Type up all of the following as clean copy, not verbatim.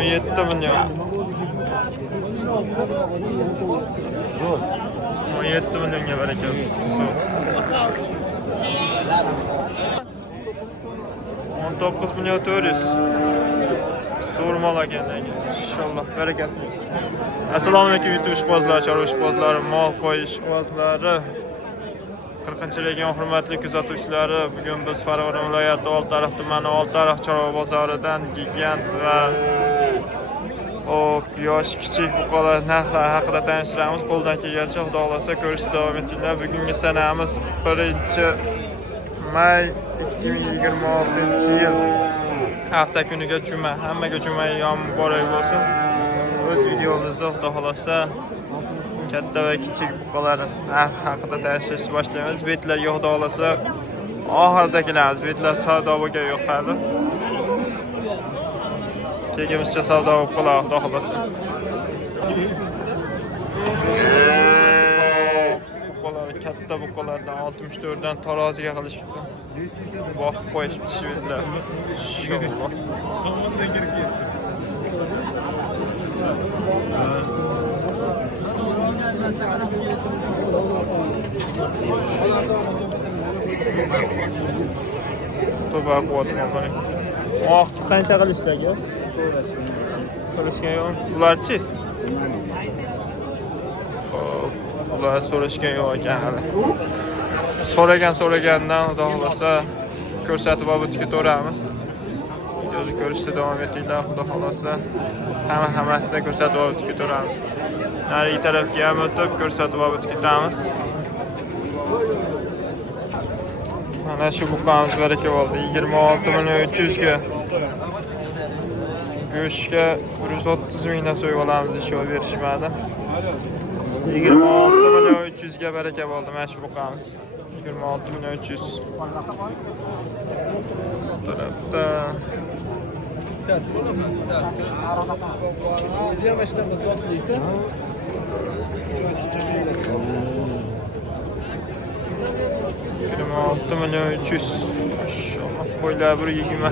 17 milyon. 17 milyonga baraka. 19 milyon 400. So'rmolar ekan. İnşallah barakasi bo'lsin. Assalomu alaykum YouTube ishqibozlar, chorva ishqibozlari, mol qo'y ishqibozlari. 40-legion hurmatli kuzatuvchilari, bugun biz Farg'ona viloyati Oltiariq tumani Oltiariq chorva bozoridan gigant va yosh kichik buqalar narxlari haqida tanishtiramiz. Qo'ldan kelgancha xudo xolasa ko'rishda davom etinglar. Bugungi sanamiz 1-may 2026-yil. Hafta kuniga juma. Hammaga juma yom muborak bo'lsin. O'z videomizda xudo xolasa katta va kichik buqalar haqida tanishtirishni boshlaymiz. Betlarga xudo xolasa oxirida kelamiz. Betlar savdo bo'lgan yo'q hali. Kegimizcha savdo bo'lib qoladi xudo xolasa. Buqalar katta buqalardan 64 dan taroziga qilishibdi. Boqib qo'yishibdi shvedlar. Inshaalloh. To'ba qo'yatmoqlar. Qancha qilishdagi? So'rashgan yo'q. Ularchi? Ular so'rashgan yo'q ekan hali. So'ragandan xudo xolasa ko'rsatib olib ketaveramiz. Videoni ko'rishda davom etinglar xudo xolasa. Hammasida ko'rsatib olib ketaveramiz. Nari tarafga ham o'tib ko'rsatib olib ketamiz. Mana shu buqamiz baraka bo'ldi. 26 million 300 ga. Go'shtga 130 mingdan so'yib olamiz, ishov berishmadi. 26 million 300 ga baraka bo'ldi mana shu buqamiz. 26 million 300. Tarafda 26 milyon 300. Maşallah. Qo'ylar 120.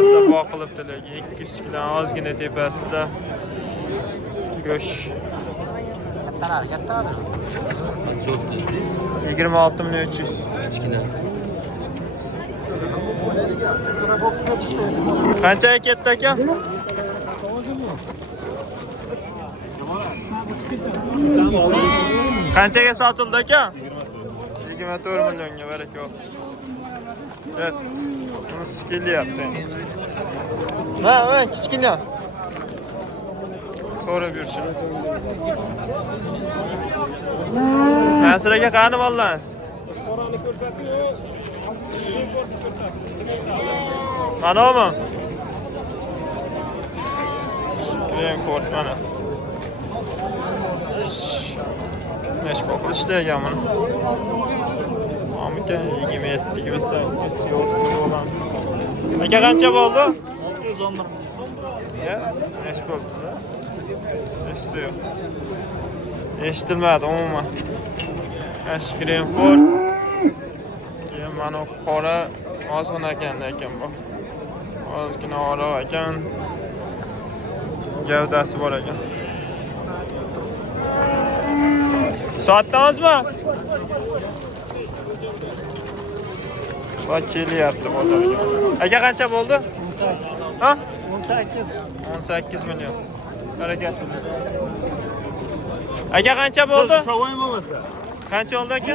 Esa boqilibdilar. 200 kilo ozgina tepasida go'sht. Kattalar. 26 milyon 300. Qanchaga ketdi aka? Qanchaga sotildi aka? 24 milyonga baraka olsun. Evet. Bunu skilli yaptı. Ha, kichkina. Sonra bir şey. Ben sizlarga qani bollangiz? Qorani ko'rsatib, importni ko'rsatib. Manami? Import mana. Nesh boqilishda ekan buni. Amika 27, 28 yo'q olan. Aka qancha bo'ldi? 611. Ya, nesh bo'ldi? Nechta yo'q. Eshitilmadi umuman. Ashkiren Ford. Keyin mana qora ozgina ekan bu. Ozgina ora ekan. Gavdasi bor ekan. Sotdingizmi? Kelyapti bozorga. Aka qancha bo'ldi? 18. Ha? 18 million. Barakasi. Aka qancha bo'ldi? Qancha oldi aka?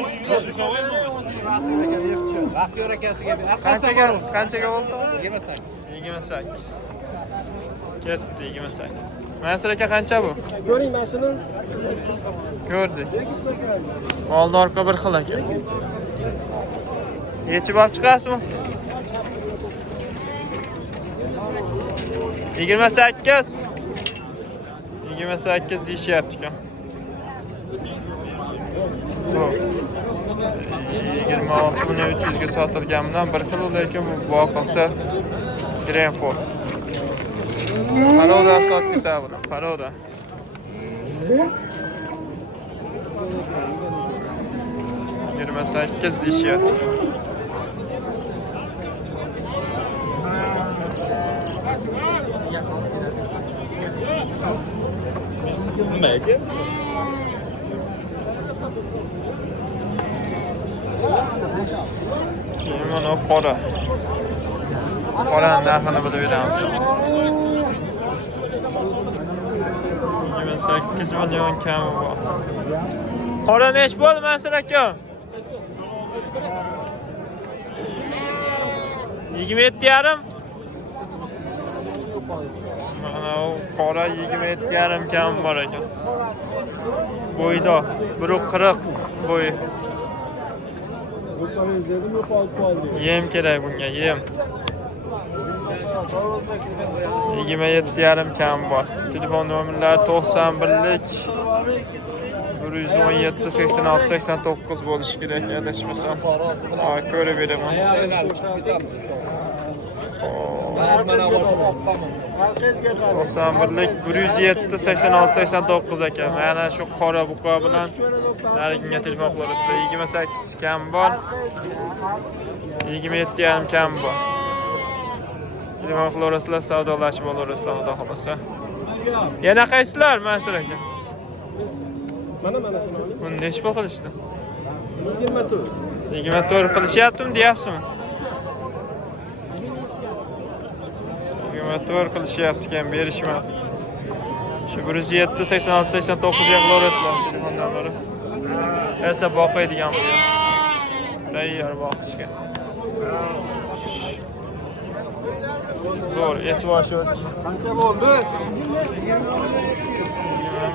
Qanchaga bo'ldi? 28. Ketdi 28. Mana sizlar aka qancha bu? Ko'ring mana shuni. Ko'rdik. Oldi orqa bir xil aka. Yechib olib chiqasizmi? 28. 28 deyishyapti ekan. 26 million 300 ga sotilganidan bir xil, lekin bu boqilsa Grenford. Paroda sotib ketadi buni. Paroda. Yirmi sakkiz deyishyapti. aka? Keyin mana qora. Qoraning narxini bilib beramiz. 28 million kami bor. Qora nech bo'ldi Mansur aka? 27,5. Mana u qora 27,5 kami bor ekan. Bo'yda 1.40 bo'y. Yem kerak bunga, yem. 27,5 kam bor. Telefon nomerlari 91lik 117 86 89 bo'lishi kerak, adashmasam. Ha, ko'rib beraman. 91lik 107 86 89 ekan. Mana shu qora buqa bilan narigiga telefon qilasizlar. 28 kam bor. 27,5 kam bor. Telefon qilasizlar, savdolashib olasizlar, xudo xolasa. Yana qaysilar Mansur aka? Mana. Buni nech pul qilishdi? 24. 24 qilishyaptimi, deyapsizmi? 24 qilishyapti ekan, berishmabdi. Shu 107 86 89 ga qilasizlar telefon nomeri. Esa boqaydigan bu. Tayyor boqishga. Zo'r, e'tibor shu. Qancha bo'ldi?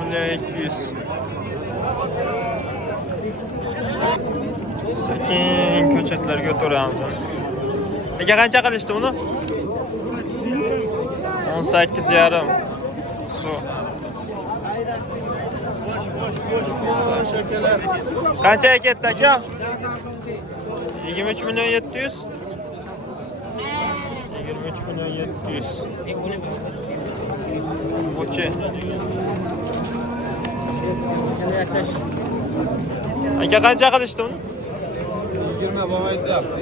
200. Sekin ko'chatlarga o'tiramiz. Aka qancha qilishdi uni? 18,5. Zo'r. Qanchaga ketdi aka? 23 million 700. 23 million 700. Bo'chi. Aka qancha qilishdi uni? 20 baho aytyapti.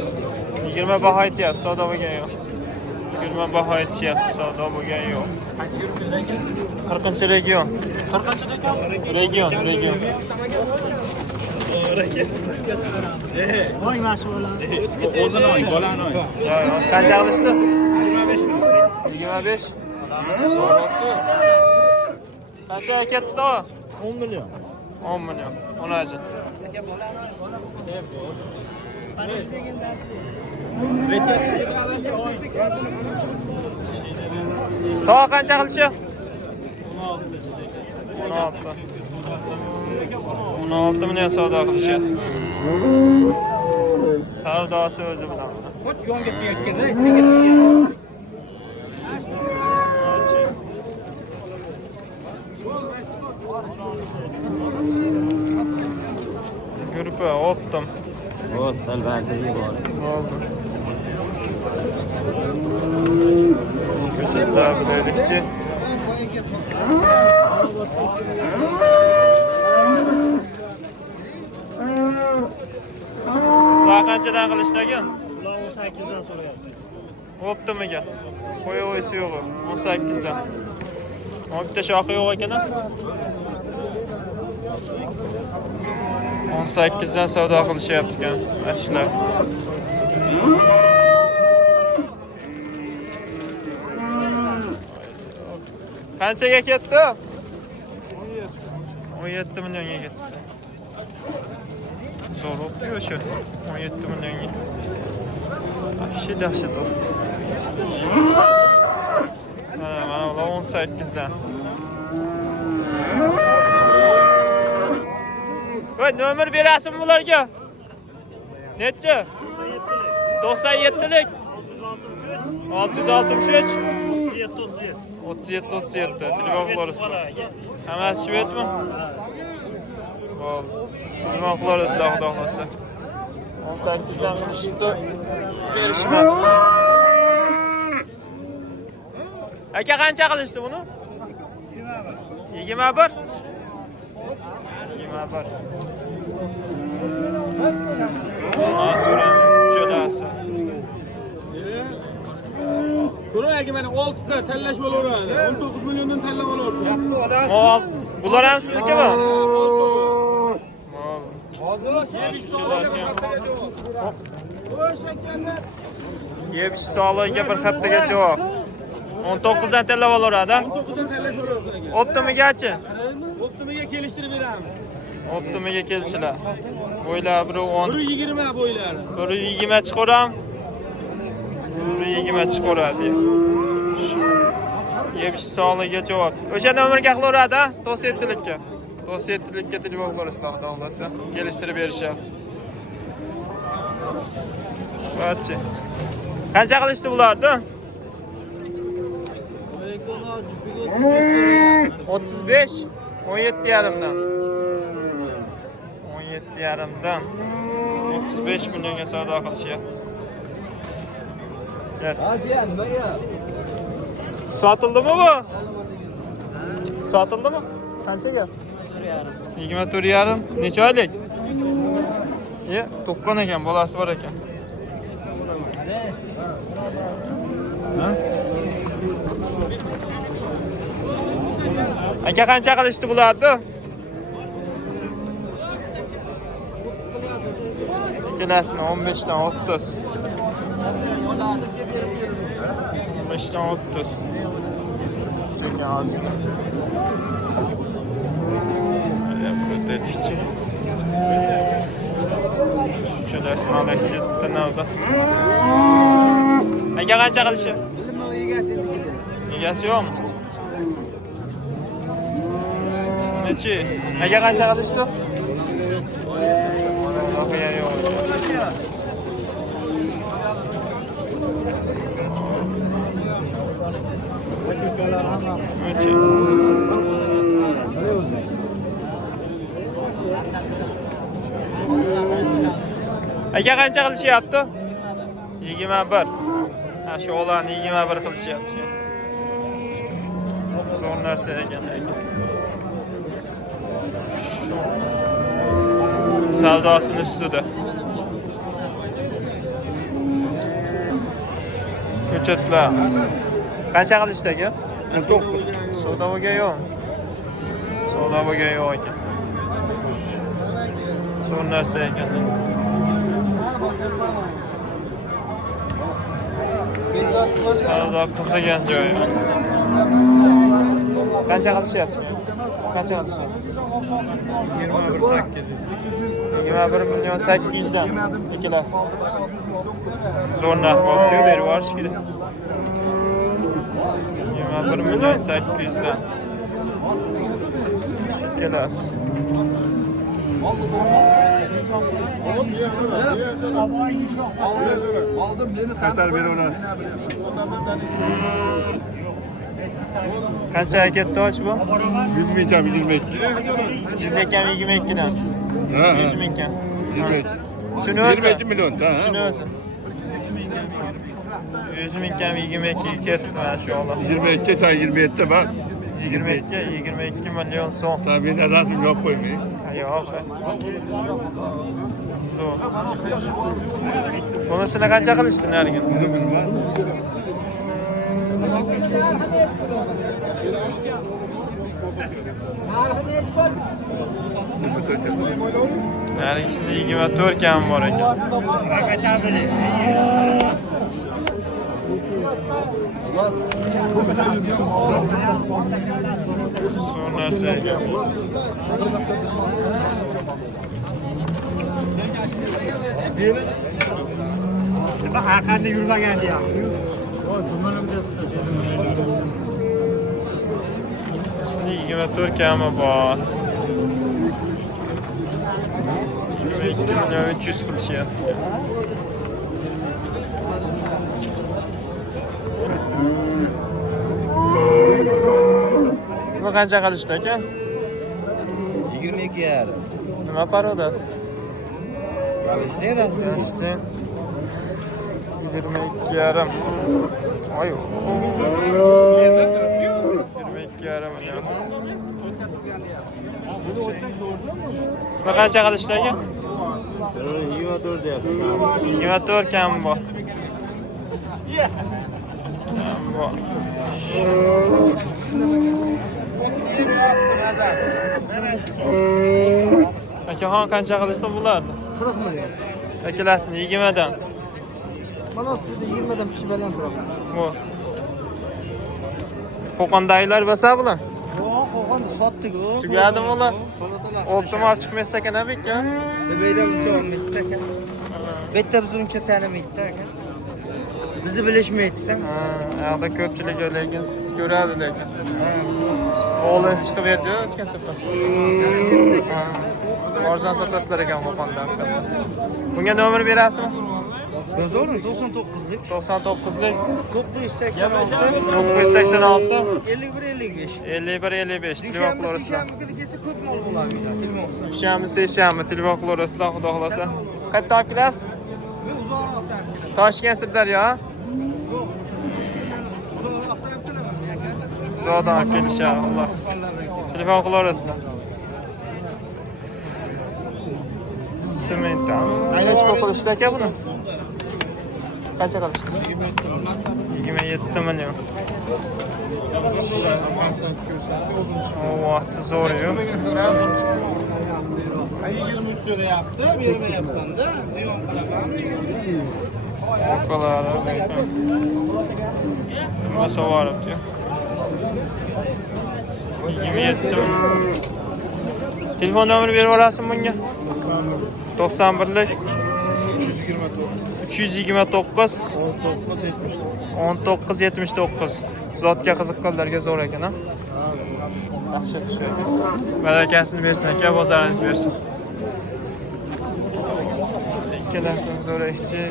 20 baho aytyapti, savdo bo'lgan yo'q. 20 baho aytishyapti, savdo bo'lgan yo'q. 40-region. 40-region? Region. Voy mashg'ullar. O'zini oy, bolani oy. Yo'q, qancha qilishdi? 25. Qancha ketdi to? 10 million. 10 million. Onachi. To qancha qilishi? 16 million savdo qilishi. Savdosi o'zi bilan. Grupa optim. Dostlar vaziri bor. Oldu. Köçekler bilerlikçi. Daha qanchadan qilishdi aka? 18dan so'rayapti. Optimiga. Qo'ya o'yisi yo'q. 18dan. Bitta shoxi yo'q ekan-a? 18dan savdo qilishyapti ekan, ashlar. Qanchaga ketdi? 17 millionga ketdi. Zo'r o'tdi o'sha. 17 millionga. Dahshat o'tdi. Mana 18dan. Voy, nomer berasizmi bularga? Necha? 97lik. 663. 37 telefon qilasizlar. Hammasi shvedmi? Bo'ldi. Telefon qilasizlar, xudo xolasa. 18dan qilishdi. Berishmadi. Aka qancha qilishdi buni? 21. 21. So'rayman, jo'lasi. Buraya mana 6 ta tanlash bo'laveradi. 19 milliondan tanlab olaversin. Bular ham siznikimi? Yeb sog'lig'iga bir haftaga javob. 19 dan tanlab olaveradi. 19 dan tanlash bo'laversin. Optimigachi? Optimiga kelishtirib beramiz. Optimiga kelishlar. Bo'ylar 1.10, 120 bo'ylari. 120 chiqaram. 120 chiqaradi. Yeb sog'lig'iga javob. O'sha nomerga qilaveradi, to'siyetlikka. To'siyetlikka telefon qilasizlar, xudo xolasa. Kelishtirib berishadi. Qancha? Qancha qilishdi bularni? 35, 17 yarimdan. 17 yarimdan 35 millionga savdo qilishyapti. Aziya nimaga? Sotildimi bu? Sotildimi? Qanchaga? 24,5. Necha oylik? To'qqan ekan, bolasi bor ekan. Aka qancha qilishdi bularni? Ikkilasini 15 dan 30. 15 dan 30. Chunki hozir. Ötedikçe. Şuchalasini olakchi tanavda. Aka qancha qilishi? Egasi yo'qmi? Nechi? Aka qancha qilishdi? So'roqqa yo'q. Aka qancha qilishyapti? 21. Ha, shu olarni 21 qilishyapti. Zo'r narsa ekan. Savdosini ustida. Ko'chatlar. Qancha qilishdi aka? 19. Savdoga yo'q. Savdoga yo'q ekan. Zo'r narsa ekan. Savdo qizigan joyi. Qancha qilishyapti? Qancha qilishyapti? 21 milyon 800 dan ikkalasi. Zo'r narx bo'ldi, berib yuborish kerak. 21 milyon 800 dan. Ikkalasi. Aldım beni Katar bir ona. Qanchaga ketdi och bu? 100 ming kam 22. Jizdekam 22 dan. 100 ming kam. 22. Shuni o'zi. 22 milyon ta. Shuni o'zi. 100 ming kam 22 ga ketdi mana shu ola. 22 ta 27 bak. 22 milyon so'm. Tabii ne rasm yok koymayın. Yo'q. Zo'r. Bunisini qancha qilishdi nariga? Bunu bilmem. Narigisini 24 kam bor ekan. Zo'r narsa ekan. Haqqanda yurmagan deyapti. 24 kami bor. 22 milyon 300 qilishyapti. Bu qancha qilishdi aka? 22 yarim. Nima parodasi? Qilishdi Rastı. 22 yarim. Ay. 22 yarim ya. Bu qancha qilishdi aka? 24 deyapti. 24 kam bor. Bak. Akaxon qancha qilishdi bularni? 40 milyon. Akalasini 20 dan. Mana sizda 20 dan pishi bilan turadi. Bu. Qo'qondagilar bo'lsa bular. Yo'q, qo'qon sotdik u. Tugadimi ular? Optimal chiqmasa ekan aka. Dubayda buncha olmaydi aka. Bitta biz uncha tanimaydi aka. Bizni bilishmaydi. Ha, yoqda ko'pchilik lekin siz ko'radi lekin. O'g'lingiz chiqib berdi o'tgan safar. Ha. Arzon sotasizlar ekan Qo'qonda. Bunga nomer berasizmi? Yozaverin 99lik. 99lik 986 986 51 55. 51 55 telefon qilaverasizlar. Kelsa ko'p mol bo'ladi. Telefon qilsa. Shanba, seshanba telefon qilaverasizlar, xudo xolasa. Qayerda okilas? Men uzoqroqdan kelaman. Toshkent Sirdaryo. Yo'q. Uzoqroqdan kelaman aka. Zodan kelishadi, xullas. Telefon qilaverasizlar. Sementdan. Aylash qilishdi aka buni. Qancha qilishdi? 27 million. Ovasi zo'r-yu. 23 so'rayapti, bermayapman-da. Ziyon qilaman. Oqalari lekin. Nima sovaribdi? 27 million. Telefon nomeri berib yuborasizmi bunga? 91lik 329 1979. Zotga qiziqqanlarga zo'r ekan, ha? Yaxshi tushadi. Barakasini bersin aka, bozoringiz bersin. Ikkalasini zo'r ekchi.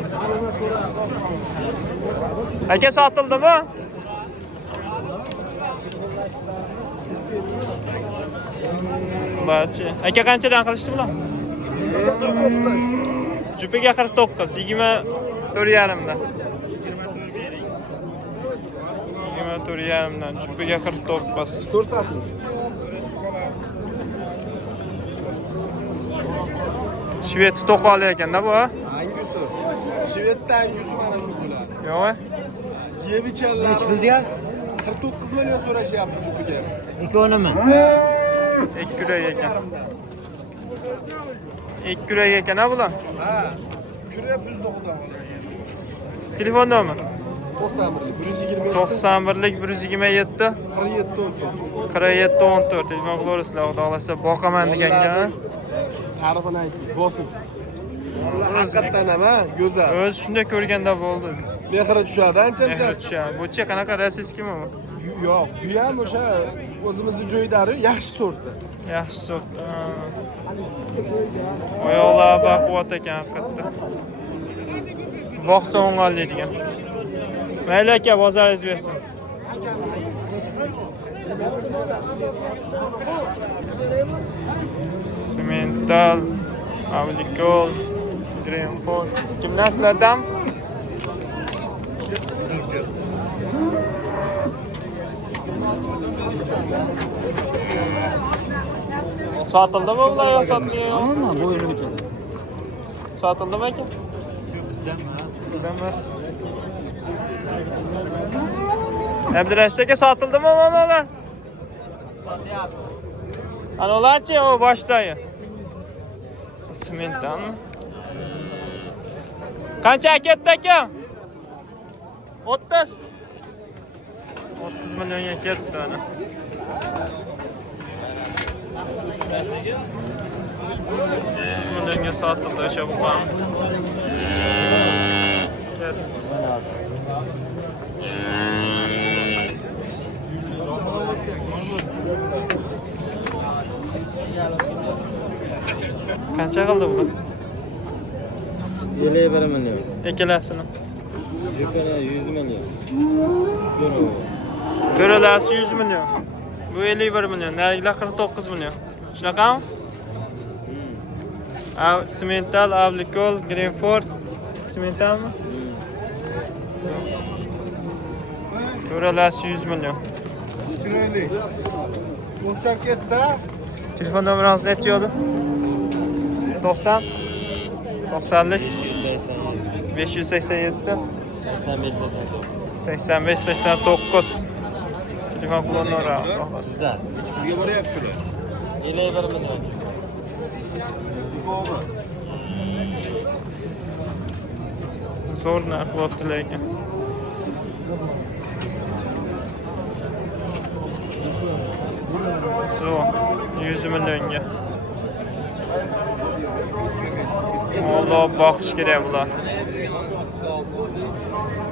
Aka sotildimi? Bachi. Aka qanchadan qilishdi bular? Jupiga 49, 24,5 dan. 24,5 dan jupiga 49. Ko'rsatmish. Shved to'qoli ekanda bu, ha? Hangisi? Shveddan 100 mana shu bular. Yo'q. Yevichallar. Nech bildingiz? 49 million so'rashyapti jupiga. Ekonomi. 2 yurak ekan. 2 yurak ekan, ha bular? Ha. Kurab 109 Telefon nomi? 91 120 91lik 127 47 47 14. Telefon qilaverasizlar, xudo xolasa boqaman deganga. Tarixini ayting, bosim. Haqiqatan ham ha, go'zal. O'z shunday ko'rganda bo'ldi. Mehri tushadi, ancha-muncha. Mehr tushadi. Bu-chi qanaqa rossiyskimi bu? Yo'q, bu ham o'sha o'zimizni jo'ydari yaxshi sortda. Yaxshi sortda. Oyoqlar baquvvat ekan haqiqatda. Boqsa o'ng'allaydigan. Mayli aka, bozoringiz bersin. Semental, Avlikol, Greenford. Kimdan sizlardan? Sotildimi bular yo sotilmayapti? Mana bo'yini bichadi. Sotildimi aka? Yo'q, bizdan emas. Sizdan emas. Abdurash aka sotildimi ular? Anolarchi o boshdagi. Sementdanmi? Qancha ketdi aka? 30. 30 millionga ketdi ana. 30 millionga sotildi o'sha buqamiz. Qancha qildi bular? 51 million. Ikkalasini. Yukana 100 million. To'ralasi 100 million. Bu 51 million, narigilar 49 million. Shunaqami? Semental, Avlikol, Greenford. Sementalmi? To'ralasi 100 million. Chiroyli. O'xshab ketdi. Telefon nomeringizni aytib 90 90lik 587 81 89. 85-89. Telefon kullanıyorum. Sizlar. Niye buraya yapıyorlar? Yine 1 milyon. Zor narx bo'pti lekin. Zo'r 100 millionga. Alloh boqish kerak bular.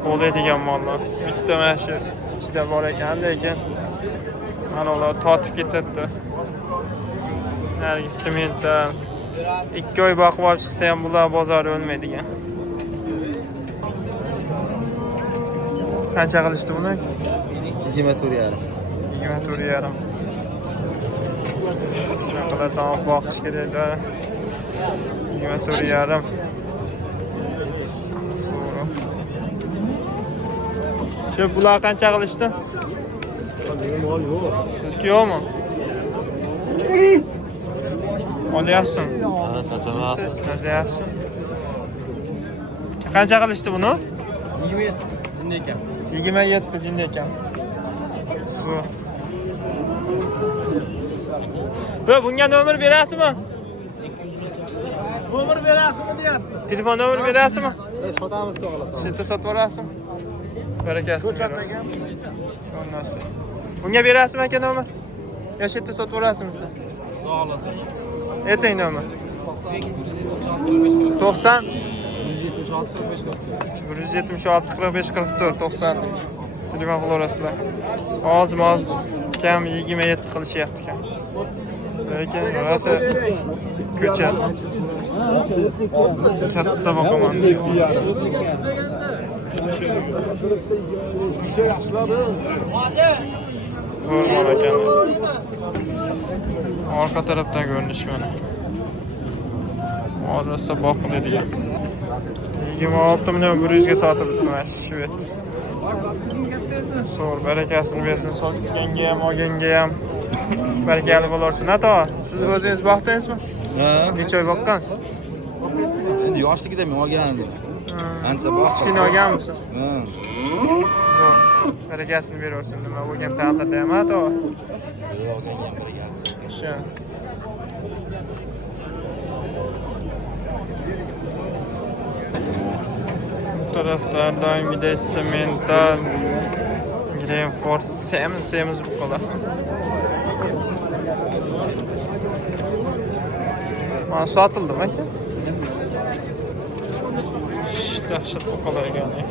Bo'ladigan mollar. Bitta mana shu ichida bor ekan, lekin mana ular totib ketadi. Narigi sementdan 2 oy boqib olib chiqsa ham bular bozori o'lmaydigan. Qancha qilishdi buni? 24,5. 24,5. Shunaqalardan olib boqish kerak-da. 24,5. Shu bular qancha qilishdi? Sizki yo'qmi? Olyapsan? Siz tozayapsan. Qancha qilishdi buni? 27. Shunday ekan. 27 jinda ekan. Shu. Bunga nomer berasizmi? Nomer berasizmi deyapti. Telefon nomer berasizmi? Sotamiz to'g'ri. Shetda sotib olasizmi? Barakasi. Sonrasi. Bunga berasizmi aka nomer? Yo shetda sotib olasizmi siz? To'g'ri. Ayting nomer. 90 176 45 44 90lik. Telefon qilaverasizlar. Oz kam 27 qilishyapti ekan. Lekin rosa ko'cha. Katta boqaman. Zo'r bor ekan. Orqa tarafdan ko'rinishi mana. Orasa boqiladigan. 26 million 100 ga sotib bitmas shvet. Zo'r barakasini bersin, sotganga ham, olganga ham. Barakali bo'lsin. Ato, siz o'zingiz boqdingizmi? Ha. Necha oy boqqansiz? Endi yoshligida men olgandim. Ancha Kichkina olganmisiz? Ha. Zo'r. Barakasini bersin. Nima bo'lgan taqdirda ham ato. Olgangan birga. Shu. Bu tarafta doimgidek sementdan Greenford semiz bu kadar. Bana satıldı mı ki? İşte dehşet bu kadar yani.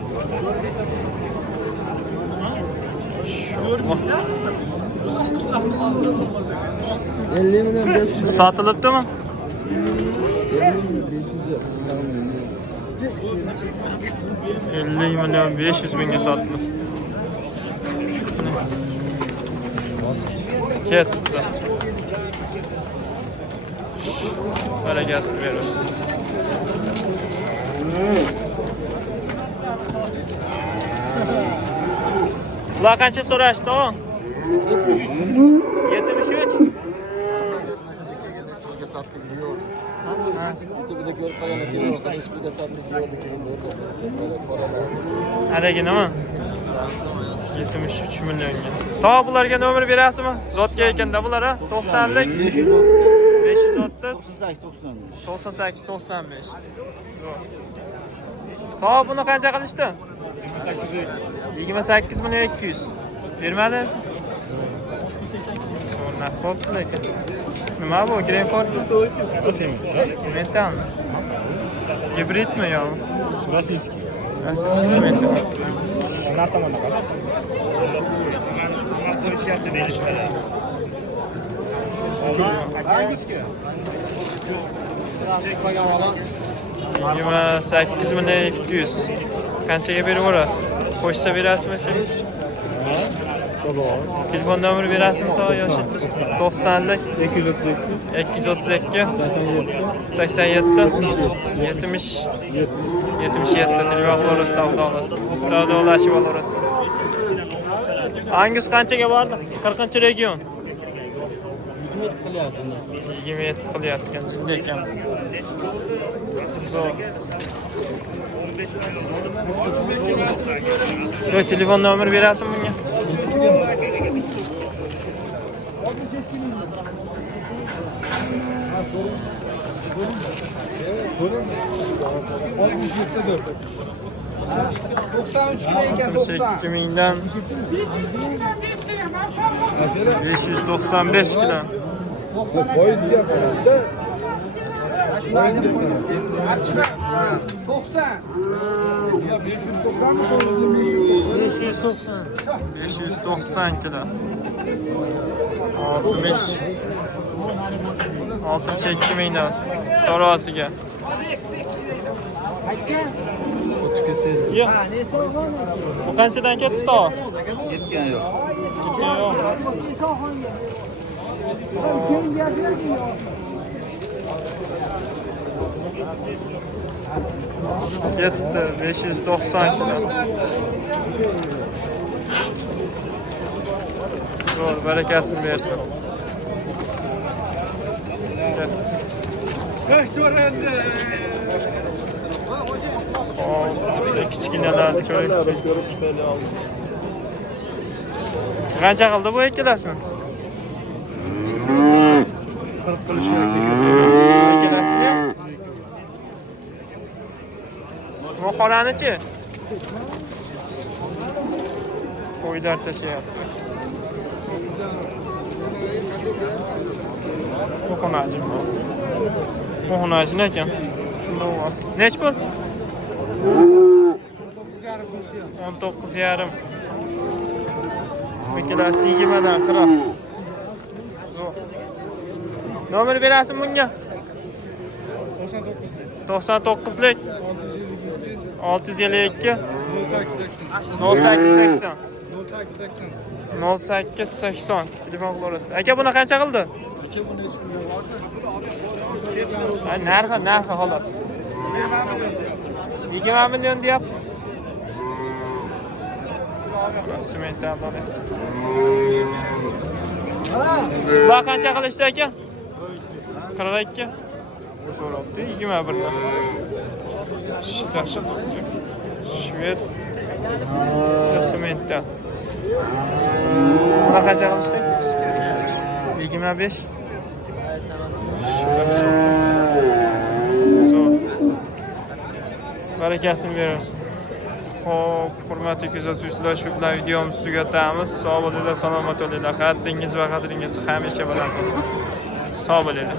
Satılıptı mı? 50 milyon 500 binge satıldı. Ketdi. Böyle gelsin veriyoruz. Ulan kaça soraştı o? 73. Hadi mi? 73 milyon. Tamam bularga nomer berasizmi? Zotga ekanda bular ha? 90lik 530 98 95. Tamam bunu qancha qilishdi? 28 milyon 200. Bermadingiz? Sonra qopti lekin. Nima bu? Greenford sementdan. Gibridmi yo? Rossiyskiy. Rossiyskiy sement. Nartamana qara. Qo'yishyapti deyishdi. Hangisiga? 28 milyon 200. Qanchaga beraverasiz? Qo'shsa berasizmi şimdi? Telefon nomeri berasizmi to yoshi? 90lik 232 87 70 77 telefon qilaverasiz, savdo olasiz. Savdolashib olasiz. Hangisi qanchaga bordi? 40-region. 27 qilyapti ekan, shunday ekan. Zo'r. Yok, telefon nomeri berasizmi bunga? Sekiz mingdan 595 kilo. Beş yüz doksan kilo. 62 mingdan torosiga. Yo'q. Bu qanchadan ketdi to? Yetgan yo'q. Yetti 590 kilo. Zo'r, barakasini bersin. Kichkinalar ko'rib chiqadi. Qancha qildi bu ikkalasini? 40 qilishi kerak. Ikkalasini ham. Bu qoranichi? Qo'ylar tashyapti. Qo'qonajim bu. Qo'qonajin ekan. Nech pul? 19,5. Ikkalasi 20 dan 40. Nomer berasizmi bunga? 99lik 652 0880 0880 telefon qilaverasiz. Aka buni qancha qildi? Narxi xolos. 20 million deyapsiz. Sement adolat. Bu qancha qilishdi aka? 42. Bu so'rabdi 21 dan. Yaxshi turibdi. Shved sementda. Buni qancha qilishdi? 25. Zo'r. Barakasini bersin. Xo'p, hurmatli kuzatuvchilar, shu bilan videomizni tugatamiz. Sog' bo'linglar, salomat bo'linglar. Hayotingiz va qadringiz hamisha baland bo'lsin. Sog' bo'linglar.